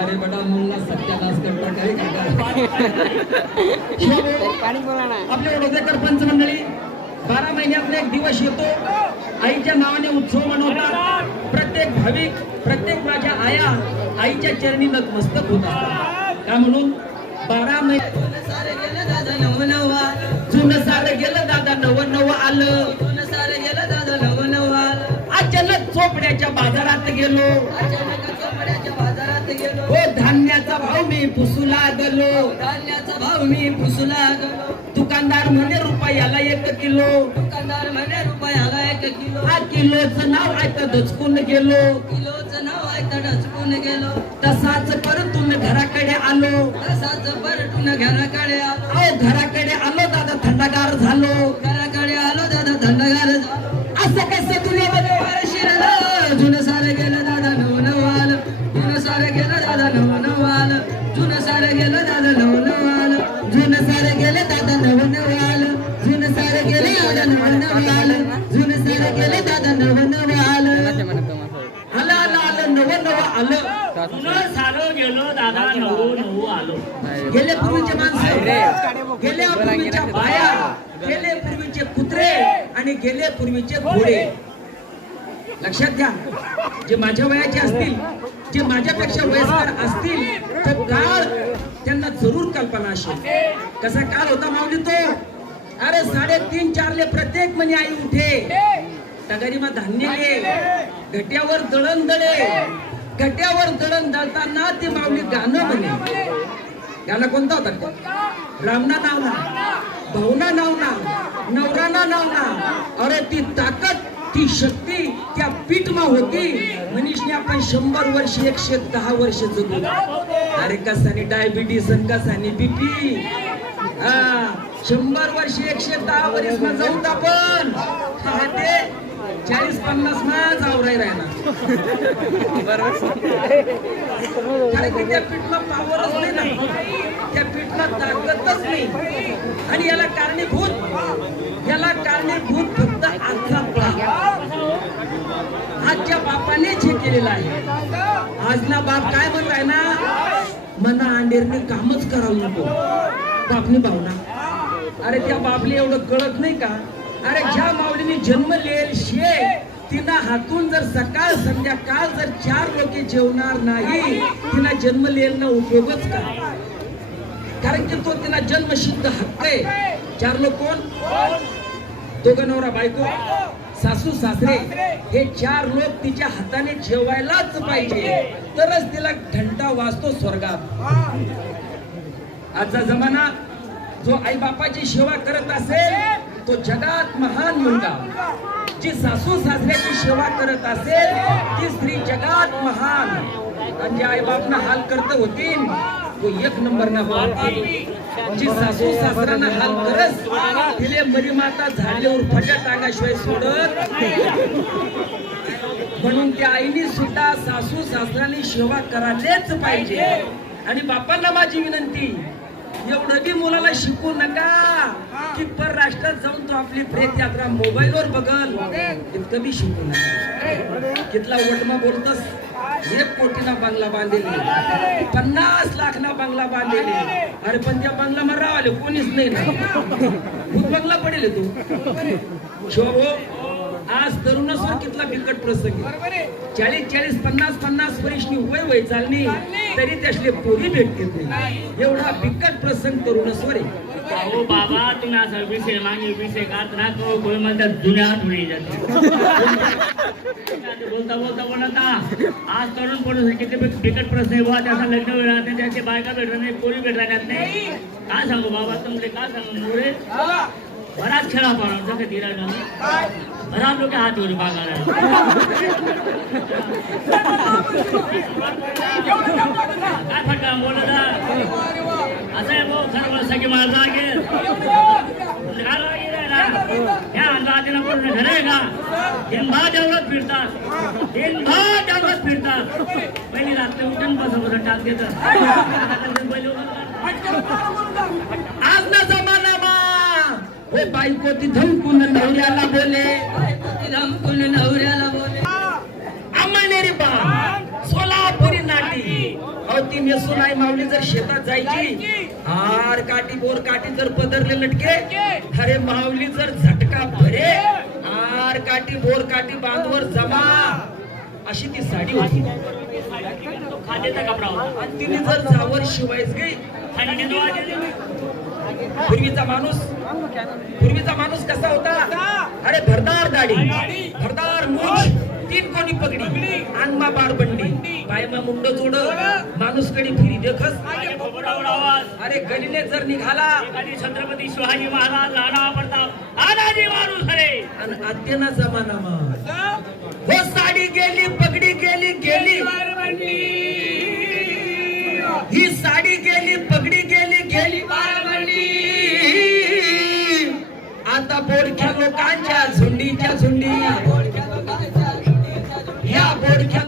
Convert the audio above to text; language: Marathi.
अरे बड़ा मुल्ला सत्यानाश करता आपल्या वडोदेकर पंच मंडळी 12 महिन्यातला एक दिवस येतो, आईच्या नावाने उत्सव मनवतात. प्रत्येक भाविक, प्रत्येक माझ्या आया आईच्या चरणी नतमस्तक होतात. का म्हणून 12 महिने जुनं सारं गेलं दादा नवं आलं, जुनं सारं गेलं दादा नवं आलं. अचानक चोपड्याच्या बाजारात गेलो, हो धान्याचा भाव मी पुसू लागलो, धान्याचा भाव मी पुसू लागलो. दुकानदार म्हणे रुपयाला 1 किलो, दुकानदार म्हणे रुपयाला 1 किलो. हा किलोचं नाव ऐकत दचकून गेलो, किलोचं नाव ऐकत दचकून गेलो. तसाच परतून घराकडे आलो, तसाच परतून घराकडे आलो. अहो घराकडे आलो दादा थंडगार झालो, घराकडे आलो दादा थंडगार झालो. असं कसं तुला बरोबर शिरलं, जुनं सारं गेलं दादा नवं आलं, जुनं सारं गेलं दादा नवं आलं, जुनं सारं गेलं दादा नवं आलं, जुनं सारं गेलं दादा नवं आलं, जुनं सारं गेलं दादा नवं आलं, जुनं सारं गेलं दादा नवं आलं. आलं आलं आलं नवं आलं, जुनं सारं गेलं दादा नवं आलं. गेले पूर्वीचे माणसं, गेले पूर्वीच्या बाया, गेले पूर्वीचे कुत्रे आणि गेले पूर्वीचे घोडे. लक्षात घ्या, जे माझ्या वयाचे असतील, जे माझ्यापेक्षा वयस्कर असतील, तर काळ त्यांना जरूर कल्पना असेल. कसा काळ होता माऊली तो. अरे 3:30-4 प्रत्येक म्हणे आई उठे, तगारीमा धान्य ले, घट्यावर दळण दळे. घट्यावर दळण दळताना ते माऊली गाणं म्हणे. गाणं कोणता होता? रामना नावना, भावना नावना, नवराना नावना. अरे ती ताकद, ती शक्ती त्या पीठमा होती. मनीषने आपण 100 वर्ष 110 वर्ष जगू. अरे कसानी डायबिटीस आणि कसानी बीपी. 100 वर्ष 110 वर्ष मा जाऊ आपण ते 40-50 मा जाऊ राहिला. कारण त्या पीठला पावरच नाही ना, त्या पीठला ताकदच नाही. आणि याला कारणीभूत फक्त आजच्या बापानेच हे केलेलं आहे. आज ना बाप काय म्हणताय ना, मना अंडेरने कामच करावं नको. बापनी भावना. अरे त्या बापले एवढं कळत नाही का? अरे ज्या माऊलीने जन्म लिहिल शे, तिना हातून जर सकाळ संध्याकाळ जर 4 लोके जेवणार नाही, तिना जन्म लिहिलना उपयोगच काय? कारण की तो तिला जन्मसिद्ध हक्क आहे. 4 लोक कोण? दोघं नवरा बायको, सासू सासरे. हे 4 लोक तिच्या हाताने जेवायलाच पाहिजे, तरच तिला घंटा वाजतो स्वर्गात. आजचा जमाना जो आई बापाची सेवा करत असेल तो जगात महान मुलगा. जी सासू सासऱ्याची सेवा करत असेल ती स्त्री जगात महान. आणि जे आई बापना हाल करत होतील तो 1 नंबर ना होती. जी सासू सासऱ्यांना हाल करस तिले मरी माता झाडल्यावर फटा टाकाशिवाय सोडत. म्हणून त्या आईने सुद्धा सासू सासऱ्यांनी सेवा करायलाच पाहिजे. आणि बापांना माझी विनंती, एवढं बी मुलाला शिकू नका की परराष्ट्रात जाऊन तो आपली प्रेत यात्रा मोबाईलवर बघल. इतकं बी शिकू नका. कितला वटमा बोलतस. 1 कोटीना बंगला बांधलेले, 50 लाखना बंगला बांधलेले. अरे पण त्या बंगला मध्ये राहिले कोणीच नाही ना, भूत बंगला पडेल तू शोभो. आज तरुणासवर कितला बिकट प्रसंग. 40-50 वर्षनी वय चालली तरी त्यासले पोरी भेटत नाही. एवढा बिकट प्रसंग तरुणासवर आहे. अहो बाबा तुम्ही असा विषय मागे विषय काढत राहतो. कोणी म्हणतात जुन्या आठवणी जाते. बोलता बोलता आज तरुण पोरं किती बिकट प्रश्न आहे. त्याचा लग्न वेळ राहते, त्याची बायका भेटत नाही, पोरी भेटणार नाही. काय सांगू बाबा तुमचे, काय सांगू मुळे बराच खेळा पाहणार का तिरा बराच लोक हात वर बागायला. काय फटका बोलत असं आहे भाऊ. खरं सगळी मला जागेल ह्या अंदाजीला पूर्ण घर आहे का? दिनभर जंगलात फिरतात. पहिली रात्री उठून बसा टाक देतात. आज ना जमाना बायको ती धमकून नवऱ्याला बोले, धमकून नवऱ्याला बोले. सोनेरी बाण सोलापुरी नाटी. अहो ती नेसून आई माऊली जर शेतात जायची, हार काठी बोर काठी जर पदरले लटके, अरे माऊली जर झटका भरे, हार काठी बोर काठी बांधवर जमा, अशी ती साडी होती. तो खाद्याचा कपडा होता. आणि तिने जर जावर शिवायच गे, थंडी वाजली. पूर्वीचा माणूस कसा होता? अरे भरदार दाढी, भरदार मूछ, 3 कोणी पगडी, आंगमा बारबंडी, पायमा मुंड जोड, माणूस कडे फिरी देखस. माझ्या पोपटावर आवाज. अरे गलीने जर निघाला, एखादी छत्रपती शिवाजी महाराज लाडा प्रताप आनाजी माणूस रे. आणि आद्यना जमाना हो साडी गेली, पगडी गेली, गेली ही साडी गेली, पगडी गेली, गेली बारबंडी. आता बोडख्या लोकांच्या झुंडीच्या झुंडी, या बोडख्या